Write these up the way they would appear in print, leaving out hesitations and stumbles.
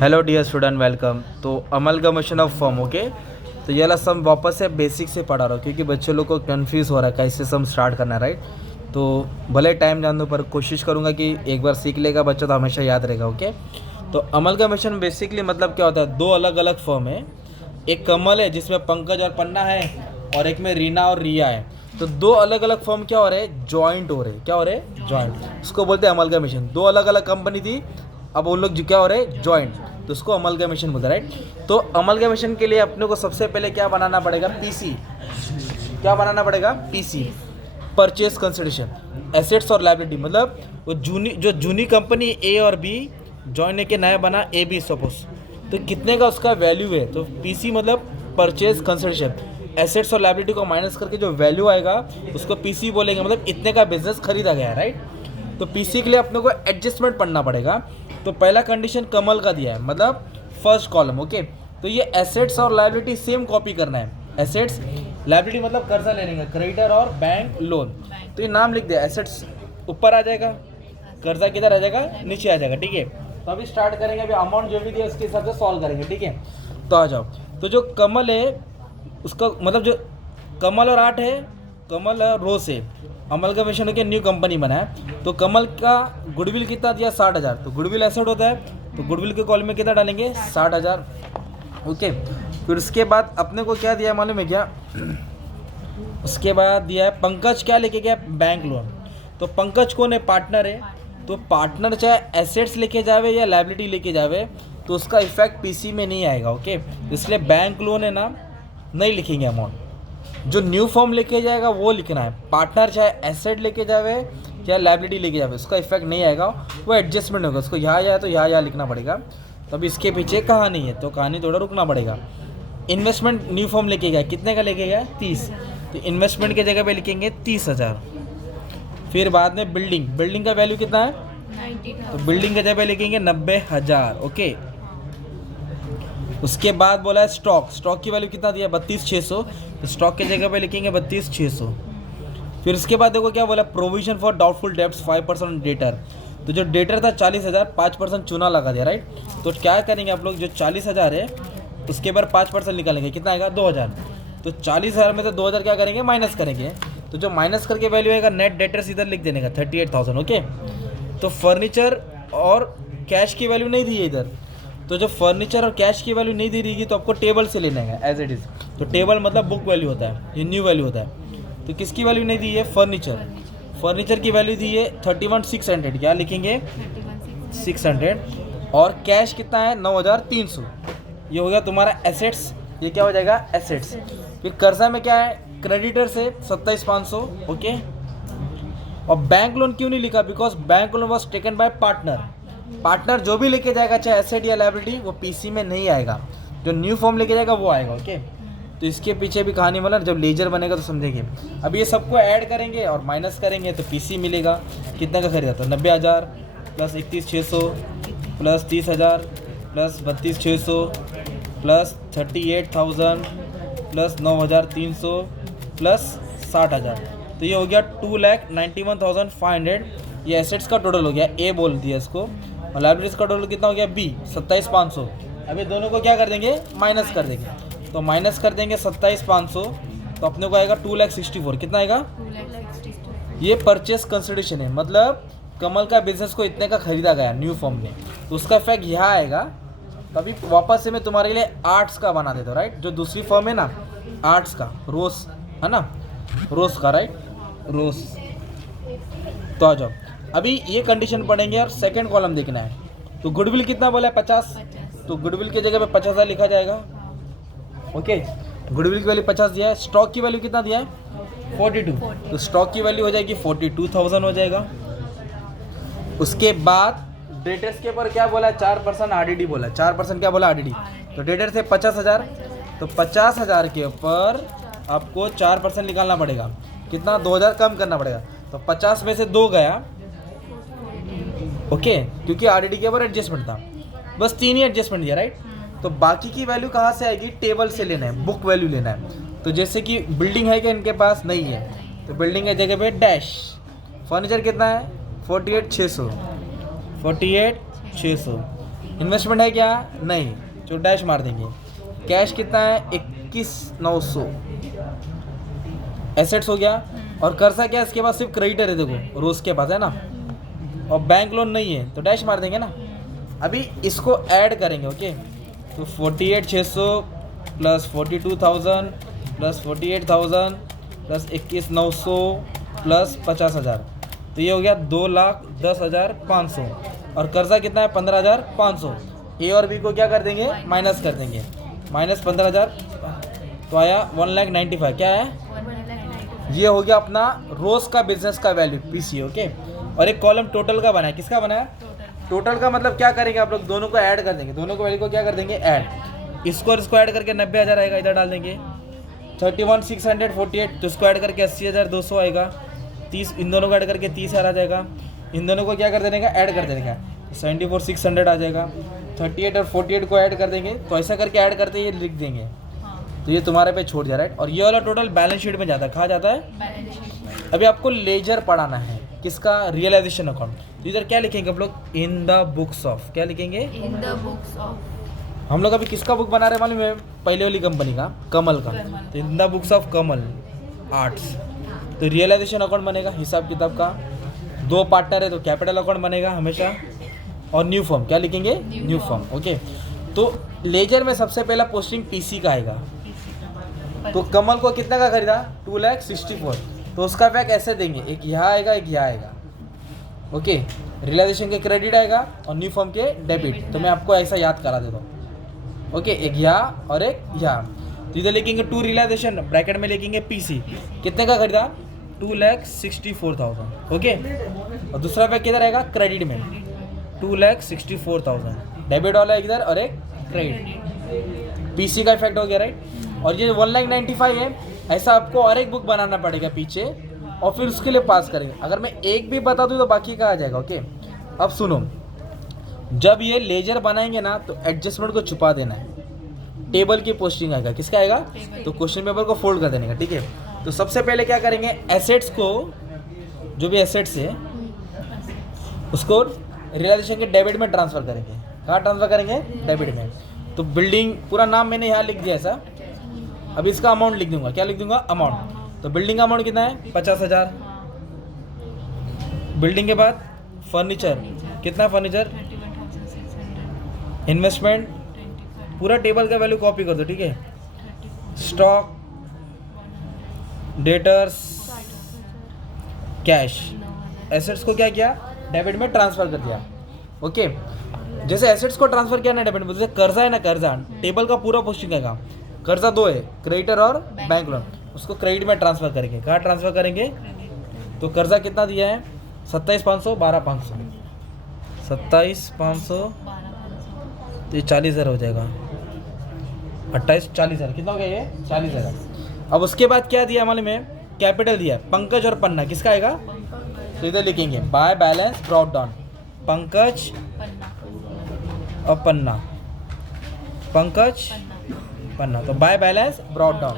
Hello dear student, welcome. तो amalgamation of form, okay. तो ये वाला सम वापस से बेसिक से पढ़ा रहा हूँ क्योंकि बच्चे लोग को कन्फ्यूज़ हो रहा है कैसे सम स्टार्ट करना है, राइट। तो भले टाइम जान दो पर कोशिश करूँगा कि एक बार सीख लेगा बच्चा तो हमेशा याद रहेगा, ओके। तो अमलगमेशन बेसिकली मतलब क्या होता है, दो अलग अलग फॉर्म है। एक कमल है जिसमें पंकज और पन्ना है और एक में रीना और रिया है। तो दो अलग अलग फॉर्म क्या हो रहे हैं, जॉइंट हो रहे हैं। क्या हो रहे हैं, जॉइंट। उसको बोलते हैं अमलगमेशन। दो अलग अलग कंपनी थी, अब वो लोग जो क्या हो रहे हैं, जॉइंट। तो उसको अमलगमेशन बोलते हैं, राइट। तो अमलगमेशन के लिए अपने को सबसे पहले क्या बनाना पड़ेगा, पीसी। क्या बनाना पड़ेगा, पीसी, परचेज कंसिडरेशन, एसेट्स और लायबिलिटी। मतलब वो जूनी कंपनी ए और बी जॉइन के नया बना ए बी सपोज, तो कितने का उसका वैल्यू है। तो पीसी मतलब परचेज कंसिडरेशन, एसेट्स और लायबिलिटी को माइनस करके जो वैल्यू आएगा उसको पीसी बोलेंगे। मतलब इतने का बिजनेस खरीदा गया है, राइट। तो पीसी के लिए अपने को एडजस्टमेंट पढ़ना पड़ेगा। तो पहला कंडीशन कमल का दिया है, मतलब फर्स्ट कॉलम, ओके। तो ये एसेट्स और लायबिलिटी सेम कॉपी करना है। एसेट्स, लायबिलिटी मतलब कर्जा लेने का, क्रेडिटर और बैंक लोन। तो ये नाम लिख दिया, एसेट्स ऊपर आ जाएगा, कर्जा किधर आ जाएगा, नीचे आ जाएगा, ठीक है। तो अभी स्टार्ट करेंगे, अभी अमाउंट जो भी दिया उसके हिसाब से सॉल्व करेंगे, ठीक है। तो आ जाओ। तो जो कमल है उसका मतलब जो कमल और आठ है, कमल और रोज है, अमलगमेशन होकर न्यू कंपनी बना है। तो कमल का गुडविल कितना दिया, 60,000। तो गुडविल एसेट होता है, तो गुडविल के कॉलम में कितना डालेंगे, 60,000, ओके। फिर उसके बाद अपने को क्या दिया मालूम है क्या, उसके बाद दिया है पंकज क्या लेके गया, बैंक लोन। तो पंकज कौन है, पार्टनर है। तो पार्टनर चाहे एसेट्स लेके जावे या लायबिलिटी लेके जावे तो उसका इफेक्ट पीसी में नहीं आएगा, ओके। इसलिए बैंक लोन है ना, नहीं लिखेंगे अमाउंट। जो न्यू फॉर्म लेके जाएगा वो लिखना है। पार्टनर चाहे एसेट लेके जावे या लायबिलिटी लेके जावे उसका इफेक्ट नहीं आएगा, वो एडजस्टमेंट होगा। उसको यहाँ जाए तो यहाँ लिखना पड़ेगा। तो अब इसके पीछे कहानी है, तो कहानी थोड़ा रुकना पड़ेगा। इन्वेस्टमेंट न्यू फॉर्म लेके गया, कितने का लेके गया, 30। तो इन्वेस्टमेंट की जगह पे लिखेंगे 30,000। फिर बाद में बिल्डिंग, बिल्डिंग का वैल्यू कितना है, 90,000। तो बिल्डिंग की जगह पे लिखेंगे 90,000, ओके। उसके बाद बोला है स्टॉक, स्टॉक की वैल्यू कितना दिया, 32,600। तो स्टॉक की जगह पे लिखेंगे 32,600। फिर उसके बाद देखो क्या बोला, provision for doubtful debts 5% debtor. तो जो डेटर था 40,000, 5% चूना लगा दिया, राइट। तो क्या करेंगे आप लोग, जो 40,000 है उसके बाद 5% निकालेंगे, कितना आएगा, 2,000। तो 40,000 में से 2,000 क्या करेंगे, माइनस करेंगे। तो जो माइनस करके वैल्यू आएगा, नेट डेटर्स इधर लिख देने का 38,000, ओके। तो फर्नीचर और कैश की वैल्यू नहीं दी है इधर। तो जो फर्नीचर और कैश की वैल्यू नहीं दी रहेगी तो आपको टेबल से लेना है एज इट इज़। तो टेबल मतलब बुक वैल्यू होता है, ये न्यू वैल्यू होता है। तो किसकी वैल्यू नहीं दी है, फर्नीचर। फर्नीचर की वैल्यू दी है 31,600, क्या लिखेंगे, 600। और कैश कितना है, 9,300। ये हो गया तुम्हारा एसेट्स, ये क्या हो जाएगा, एसेट्स। फिर कर्जा में क्या है, क्रेडिटर से 27,500, ओके। और बैंक लोन क्यों नहीं लिखा, because bank loan was taken by partner. Partner जो भी लेके जाएगा चाहे एसेट या लायबिलिटी, वो पीसी में नहीं आएगा। जो न्यू फॉर्म लेके जाएगा वो आएगा, ओके। तो इसके पीछे भी कहानी, मतलब जब लेजर बनेगा तो समझेंगे। अब ये सबको ऐड करेंगे और माइनस करेंगे तो पीसी मिलेगा। कितने का खरीदा, तो 90,000 plus 31,600 plus 30,000 plus 32,600 plus 38,000 plus 9,300 plus 60,000। तो ये हो गया 2,91,500। ये एसेट्स का टोटल हो गया, ए बोल दिया इसको। और लायबिलिटीज का टोटल कितना हो गया, बी, 27,500। अभी दोनों को क्या कर देंगे, माइनस कर देंगे। तो माइनस कर देंगे 27,500, तो अपने को आएगा 2,64,000। कितना आएगा, 2,64,000। ये परचेस कंसिडरेशन है, मतलब कमल का बिजनेस को इतने का खरीदा गया न्यू फॉर्म ने, तो उसका इफेक्ट यहाँ आएगा। तभी वापस से मैं तुम्हारे लिए आर्ट्स का बना देता हूँ, राइट। जो दूसरी फॉर्म है ना आर्ट्स का, रोज है ना, रोज का, राइट, रोज। तो आ जाओ, अभी ये कंडीशन पढ़ेंगे और सेकंड कॉलम देखना है। तो गुडविल कितना बोला है, 50। तो गुडविल की जगह पे 50,000 लिखा जाएगा, ओके। गुडविल की वैल्यू 50 दिया है। स्टॉक की वैल्यू कितना दिया है, 42। तो स्टॉक की वैल्यू हो जाएगी 42,000 हो जाएगा। उसके बाद डेटर्स के ऊपर क्या बोला है, 4% आरडीडी बोला, 4% क्या बोला, आरडीडी। तो डेटर से 50,000, तो 50,000 के ऊपर आपको 4% निकालना पड़ेगा। कितना, 2,000 कम करना पड़ेगा। तो 50 में से 2 गया, ओके, क्योंकि आरडीडी के ऊपर एडजस्टमेंट था, बस 3 ही एडजस्टमेंट दिया, राइट। तो बाकी की वैल्यू कहाँ से आएगी, टेबल से लेना है, बुक वैल्यू लेना है। तो जैसे कि बिल्डिंग है कि इनके पास नहीं है, तो बिल्डिंग की जगह पे डैश। फर्नीचर कितना है, 48,600, 48,600। इन्वेस्टमेंट है क्या? नहीं, जो डैश मार देंगे। कैश कितना है? 21,900 एसेट्स हो गया। और कर्जा क्या है? इसके पास सिर्फ क्रेडिटर है, देखो रोज के पास है ना, और बैंक लोन नहीं है, तो डैश मार देंगे ना। अभी इसको ऐड करेंगे, ओके। तो 48,600 प्लस 42,000 प्लस 48,000 प्लस 21,900 प्लस 50,000, तो ये हो गया 2,10,500। और कर्जा कितना है? 15,500। ए और बी को क्या कर देंगे? माइनस कर देंगे। माइनस 15,000 तो आया 1,95,000। क्या है? ये हो गया अपना रोज का बिजनेस का वैल्यू पीसी, ओके। और एक कॉलम टोटल का बना है। किसका बना है? टोटल का। मतलब क्या करेंगे आप लोग? दोनों को ऐड कर देंगे, दोनों को वैल्यू को क्या कर देंगे? ऐड। इसको और इसको ऐड करके 90,000 आएगा, इधर डाल देंगे। 31,648 तो इसको ऐड करके 80,200 आएगा। 30 इन दोनों को ऐड करके 30,000 आ जाएगा। इन दोनों को क्या कर देने का? ऐड कर देने का। 74,600 आ जाएगा। 38 और 48 को ऐड कर देंगे, तो ऐसा करके ऐड करते ये लिख देंगे, तो ये तुम्हारे पे छूट जा रहा है। और ये वाला टोटल बैलेंस शीट में जाता है। कहाँ जाता है? अभी आपको लेजर पढ़ाना है। किसका? Realization account. तो इधर क्या लिखेंगे आप लोग? In the books of. क्या लिखेंगे? In the books of. हम लोग अभी किसका बुक बना रहे हैं मालूम है? पहले वाली कंपनी का, कमल का। तो इन the books of Kamal arts. तो रियलाइजेशन अकाउंट बनेगा हिसाब किताब का। 2 पार्टनर है तो कैपिटल अकाउंट बनेगा हमेशा। और न्यू फॉर्म क्या लिखेंगे? New form, okay. तो लेजर में सबसे पहला पोस्टिंग पीसी का आएगा। तो कमल को कितना का खरीदा? 2,64,000। तो उसका पैक ऐसे देंगे, एक यहाँ आएगा, एक यहाँ आएगा, ओके। रियलाइजेशन के क्रेडिट आएगा और न्यू फॉर्म के डेबिट। तो मैं आपको ऐसा याद करा देता हूँ, ओके। एक यहाँ और एक यहाँ। तो इधर लिखेंगे 2 रियलाइजेशन, ब्रैकेट में लिखेंगे पीसी। कितने का खरीदा? 2,64,000, ओके। और दूसरा पैक किधर आएगा? क्रेडिट में 2,64,000। डेबिट वाला इधर और एक क्रेडिट। पीसी का इफेक्ट हो गया, राइट। और ये 1,95,000 है। ऐसा आपको और एक बुक बनाना पड़ेगा पीछे, और फिर उसके लिए पास करेंगे। अगर मैं एक भी बता दूं तो बाकी का आ जाएगा, ओके। अब सुनो, जब ये लेजर बनाएंगे ना, तो एडजस्टमेंट को छुपा देना है। टेबल की पोस्टिंग आएगा। किसका आएगा? तो क्वेश्चन पेपर को फोल्ड कर देने का, ठीक है। तो सबसे पहले क्या करेंगे? एसेट्स को, जो भी एसेट्स है उसको रियलाइजेशन के डेबिट में ट्रांसफर करेंगे। कहाँ ट्रांसफर करेंगे? डेबिट में। तो बिल्डिंग, पूरा नाम मैंने यहाँ लिख दिया ऐसा। अब इसका अमाउंट लिख दूंगा। क्या लिख दूंगा? अमाउंट। तो बिल्डिंग का अमाउंट कितना है? 50,000। बिल्डिंग के बाद फर्नीचर, कितना फर्नीचर? इन्वेस्टमेंट, पूरा टेबल का वैल्यू कॉपी कर दो, ठीक है। Stock, debtors, cash. एसेट्स को क्या किया? डेबिट में ट्रांसफर कर दिया, ओके। जैसे एसेट्स को ट्रांसफर किया ना डेबिट में, जैसे कर्जा है ना, कर्जा टेबल का पूरा पोस्टिंग आएगा। कर्जा 2 है, क्रेडिटर और बैंक लोन। उसको क्रेडिट में ट्रांसफर करेंगे। कहाँ ट्रांसफर करेंगे? तो कर्जा कितना दिया है? 27,500, 12,500, 27,500, तो ये 40,000 हो जाएगा। 28, 40,000 कितना हो गया? ये 40,000। अब उसके बाद क्या दिया मालूम है? कैपिटल दिया है। पंकज और पन्ना, किसका आएगा? तो इधर लिखेंगे by balance brought down, Pankaj और पन्ना, पंकज पन्ना। तो बाय बैलेंस ब्रॉट डाउन।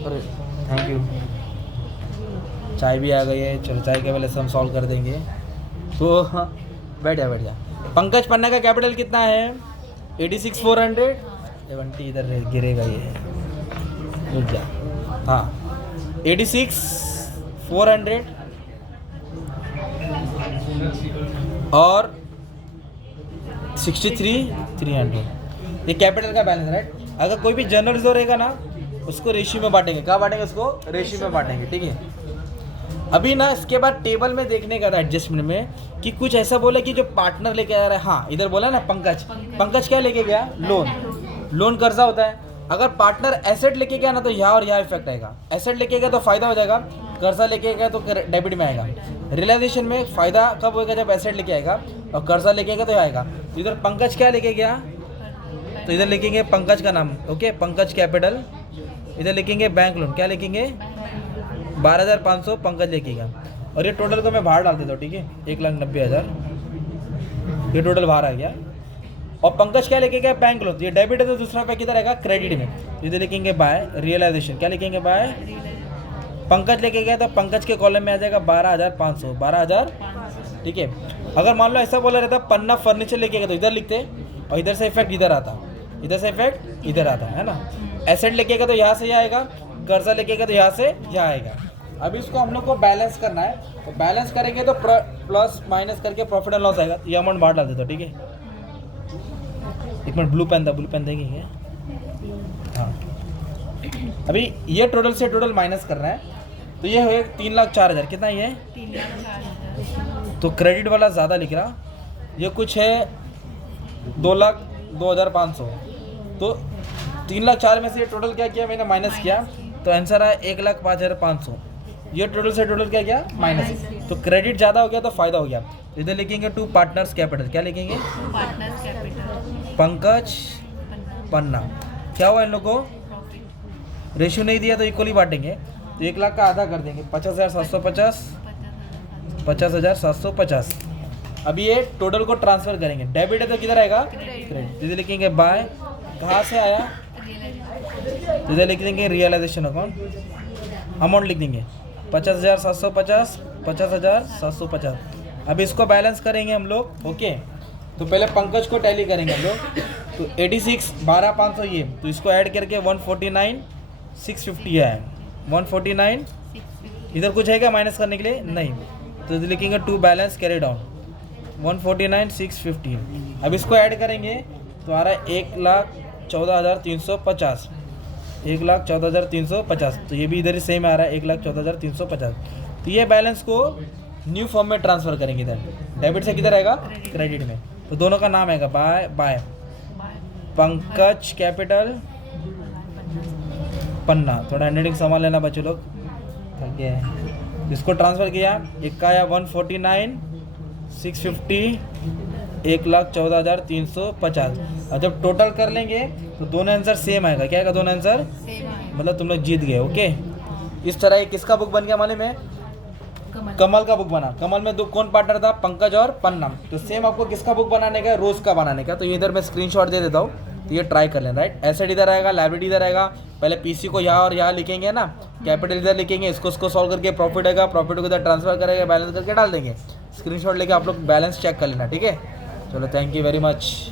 अरे थैंक यू, चाय भी आ गई है। चलो चाय के बैलेंस हम सॉल्व कर देंगे। तो बैठ जा। पंकज पन्ना का कैपिटल कितना है? 86,400। 70 इधर गिरेगा ये, रुक जा। हाँ, 86,400 और 63,300। ये कैपिटल का बैलेंस, राइट। अगर कोई भी जनरल रिजर्व रहेगा ना, उसको रेशियो में बांटेंगे। कहाँ बांटेंगे? उसको रेशियो में बांटेंगे, ठीक है। अभी ना इसके बाद टेबल में देखने का था एडजस्टमेंट में, कि कुछ ऐसा बोले कि जो पार्टनर लेके आ रहा है। हाँ, इधर बोला ना पंकज, पंकज क्या लेके गया? लोन कर्जा होता है। अगर पार्टनर एसेट लेके गया ना, तो यहाँ और यहाँ इफेक्ट आएगा। एसेट लेके गया तो फायदा हो जाएगा, कर्जा लेके गया तो डेबिट में आएगा। रियलाइजेशन में फायदा कब होगा? जब एसेट लेके आएगा, और कर्जा लेके गया तो आएगा। तो इधर पंकज क्या लेके गया? तो इधर लिखेंगे पंकज का नाम, ओके, पंकज कैपिटल। इधर लिखेंगे बैंक लोन, क्या लिखेंगे? 12,500 पंकज लेके गया। और ये टोटल को मैं बाहर डाल देता हूँ, ठीक है। 1,90,000 ये टोटल बाहर आ गया। और पंकज क्या लेके गया? Bank loan. ये डेबिट है तो दूसरा पैक किधर आएगा? क्रेडिट में। इधर लिखेंगे बाय रियलाइजेशन, क्या लिखेंगे? बाय। पंकज लेके गया तो पंकज के कॉलम में आ जाएगा 12,500, 12,000, ठीक है। अगर मान लो ऐसा बोला रहता पन्ना फर्नीचर लेके गया तो इधर लिखते और इधर से इफेक्ट इधर आता, इधर से इफेक्ट इधर आता है ना। एसेट लेके गया तो यहाँ से यहाँ आएगा, कर्जा लेके गया तो यहाँ से यहाँ आएगा। अभी इसको हम लोग को बैलेंस करना है, तो बैलेंस करेंगे तो प्लस माइनस करके प्रॉफिट एंड लॉस आएगा। तो ये अमाउंट बाहर डाल देता, ठीक है। एक मिनट, ब्लू पेन था, ब्लू पेन देंगे क्या? हाँ, अभी ये टोटल से टोटल माइनस करना है, तो ये हो 3,04,000। कितना ये है? 3,04,000। तो क्रेडिट वाला ज़्यादा लिख रहा, ये कुछ है 2,02,500। तो 3,04,000 में से टोटल क्या किया मैंने? माइनस किया, तो आंसर आया 1,05,500। ये टोटल से टोटल क्या किया? माइनस। तो क्रेडिट ज़्यादा हो गया तो फायदा हो गया। इधर लिखेंगे टू पार्टनर्स कैपिटल। क्या लिखेंगे? Partners capital. पंकज पन्ना। क्या हुआ इन लोगों को? प्रॉफिट। रेशियो नहीं दिया तो इक्वली बांटेंगे, तो 1 लाख का आधा कर देंगे, 50,750, 50,750। अभी ये टोटल को ट्रांसफर करेंगे। डेबिट है तो किधर आएगा? क्रेडिट। इधर लिखेंगे बाय, कहाँ से आया? तो इधर लिख देंगे रियलाइजेशन अकाउंट, अमाउंट लिख देंगे 50,750, 50,750। अभी इसको बैलेंस करेंगे हम लोग, ओके। तो पहले पंकज को टैली करेंगे हम लोग, तो 86 12,500 ये, तो इसको ऐड करके 149,650 है। 149 इधर कुछ है क्या माइनस करने के लिए? नहीं। तो इधर लिखेंगे टू बैलेंस कैरी डाउन 149,650। अब इसको ऐड करेंगे तो आ रहा है 1,14,350, 1,14,350। तो ये भी इधर ही सेम आ रहा है 1,14,350। तो ये बैलेंस को न्यू फॉर्म में ट्रांसफ़र करेंगे। इधर डेबिट से किधर आएगा? क्रेडिट में। तो दोनों का नाम आएगा बाय बाय पंकज कैपिटल पन्ना। थोड़ा हैंडराइटिंग सामान लेना बच्चे लोग, थक गए हैं। इसको ट्रांसफ़र किया, एक का आया 149,650, 1,14,350। और जब टोटल कर लेंगे तो दोनों आंसर सेम आएगा। क्या आएगा? दोनों आंसर मतलब तुम लोग जीत गए, ओके। इस तरह ये किसका बुक बन गया मालूम है? कमल का बुक बना। कमल में दो कौन पार्टनर था? पंकज और पन्ना। तो सेम आपको किसका बुक बनाने का है? रोज का बनाने का। तो ये इधर मैं स्क्रीनशॉट दे देता हूँ, तो ये ट्राई कर लेना, राइट। एसेट इधर आएगा, लायबिलिटी इधर आएगा। पहले पीसी को यहाँ और यहाँ लिखेंगे ना, कैपिटल इधर लिखेंगे, इसको सॉल्व करके प्रॉफिट आएगा, प्रॉफिट को इधर ट्रांसफर करेगा, बैलेंस करके डाल देंगे। स्क्रीनशॉट लेके आप लोग बैलेंस चेक कर लेना, ठीक है। चलो, थैंक यू वेरी मच।